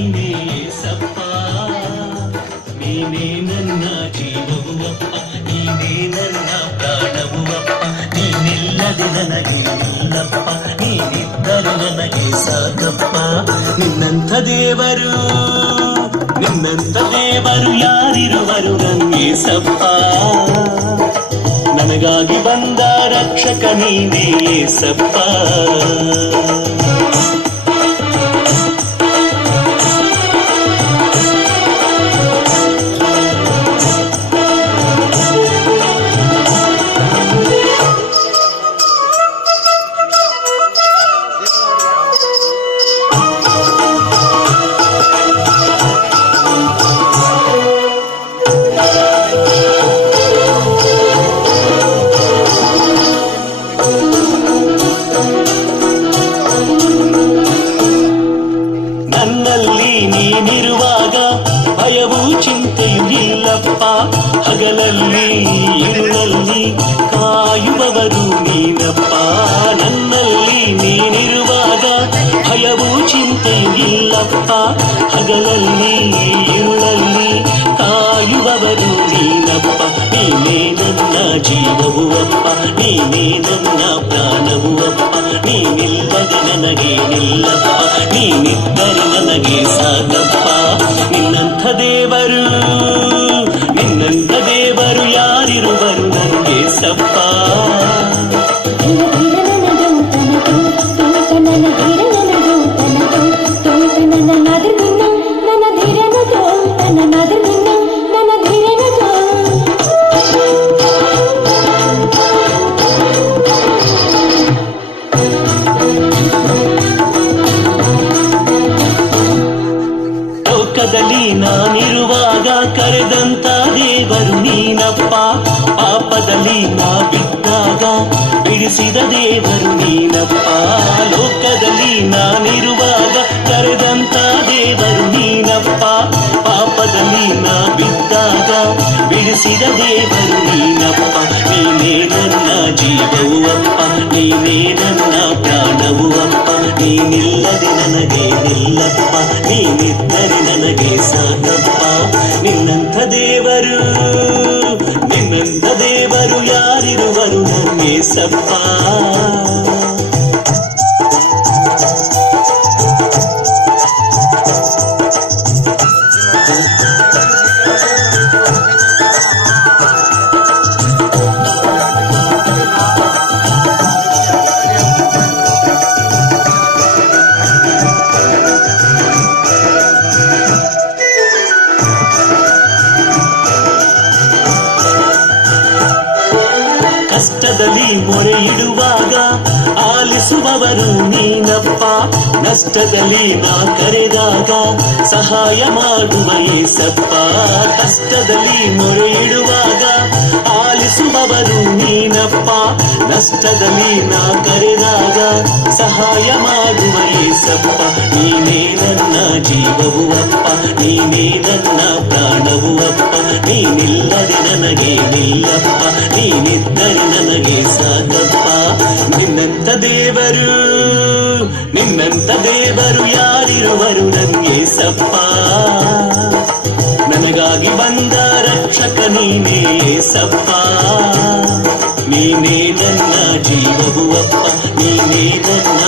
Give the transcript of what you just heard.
ನೀನೇ ಏಸಪ್ಪ, ನೀನೇ ನನ್ನ ಜೀವವು ಅಪ್ಪ, ನೀನೇ ನನ್ನ ಪ್ರಾಣವು ಅಪ್ಪ, ನೀನಿಲ್ಲದೆ ನನಗೆ ಇಲ್ಲಪ್ಪ, ನೀನಿದ್ದರು ನನಗೆ ಸಾಕಪ್ಪ. ನಿನ್ನಂಥ ದೇವರು ಯಾರಿರುವರು ನಂಗೇಸಪ್ಪ, ನನಗಾಗಿ ಬಂದ ರಕ್ಷಕ ನೀನೇ ಏಸಪ್ಪ. ನನ್ನಲ್ಲಿ ನೀನಿರುವಾಗ ಭಯವೂ ಚಿಂತೆಯೂ ಇಲ್ಲಪ್ಪ, ಹಗಲಲ್ಲಿ ಇರುಳಲ್ಲಿ ಕಾಯುವವರು ನೀನಪ್ಪ. ನನ್ನಲ್ಲಿ ನೀನಿರುವಾಗ ಭಯವೂ ಚಿಂತೆಯೂ ಇಲ್ಲಪ್ಪ, ಹಗಲಲ್ಲಿ ಇರುಳಲ್ಲಿ ಕಾಯುವವರು ನೀನಪ್ಪ. ನೀನೇ ನನ್ನ ಜೀವವು ಅಪ್ಪ, ನೀನೇ ನನ್ನ ಪ್ರಾಣವು ಅಪ್ಪ, ನೀನಿಲ್ಲದೆ ನನಗೆ ನಿಲ್ಲಪ್ಪ, ನೀನಿದ್ದರೆ ನನಗೆ ಸಾಕಪ್ಪ. ನಿನ್ನಂಥ ದೇವರು ಯಾರಿರುವರು ನಂಗೇಸಪ್ಪ. ಲೋಕದಲ್ಲಿ ನಾನಿರುವಾಗ ಕರೆದಂತ ದೇವರು ನೀನಪ್ಪ, ಪಾಪದಲ್ಲಿ ನಾ ಬಿದ್ದಾಗ ಬಿಡಿಸಿದ ದೇವರು ನೀನಪ್ಪ. ಲೋಕದಲ್ಲಿ ನಾನಿರುವಾಗ ಕರೆದಂತ ದೇವರು ನೀನಪ್ಪ, ಪಾಪದಲ್ಲಿ ನಾ ಬಿದ್ದಾಗ ಬಿಡಿಸಿದ ದೇವರು ನೀನಪ್ಪ. ನೀನೇ ನನ್ನ ಜೀವವು ಅಪ್ಪ, ನೀನೇ ನನ್ನ ಪ್ರಾಣವು ಅಪ್ಪ, ನೀನಿಲ್ಲದೆ ನನಗೆ ನಿಲ್ಲಪ್ಪ, ನೀನಿದ್ದರೆ ನನಗೆ ಸಾಕಪ್ಪ. ನಿನ್ನಂಥ ದೇವರು ಯಾರಿರುವರು ನಂಗೇಸಪ್ಪ. ಕಷ್ಟದಲ್ಲಿ ಮೊರೆ ಇಡುವಾಗ ಆಲಿಸುವವರು ನೀನಪ್ಪ, ನಷ್ಟದಲ್ಲಿ ನಾ ಕರೆದಾಗ ಸಹಾಯ ಮಾಡುವ ಏಸಪ್ಪ. ಕಷ್ಟದಲ್ಲಿ ಮೊರೆ ಇಡುವಾಗ ಆಲಿಸುವವರು ನೀನಪ್ಪ, ನಷ್ಟದಲ್ಲಿ ನಾ ಕರೆದಾಗ ಸಹಾಯ ಮಾಡುವ ಏಸಪ್ಪ. ನೀನೇ ನನ್ನ ಜೀವವು ಅಪ್ಪ, ನೀನೇ ನನ್ನ ಪ್ರಾಣವು ಅಪ್ಪ, ನೀನಿಲ್ಲದೆ ನನಗೆ ನಿಲ್ಲಪ್ಪ, ನೀನಿದ್ದರೆ ನನಗೆ ಸಾಕಪ್ಪ. ನಿನ್ನಂಥ ದೇವರು ಯಾರಿರುವರು ನಂಗೇಸಪ್ಪ, ನನಗಾಗಿ ಬಂದ ರಕ್ಷಕ ನೀನೇ ಏಸಪ್ಪ. ನೀನೇ ನನ್ನ ಜೀವವು ಅಪ್ಪ, ನೀನೇ ನನ್ನ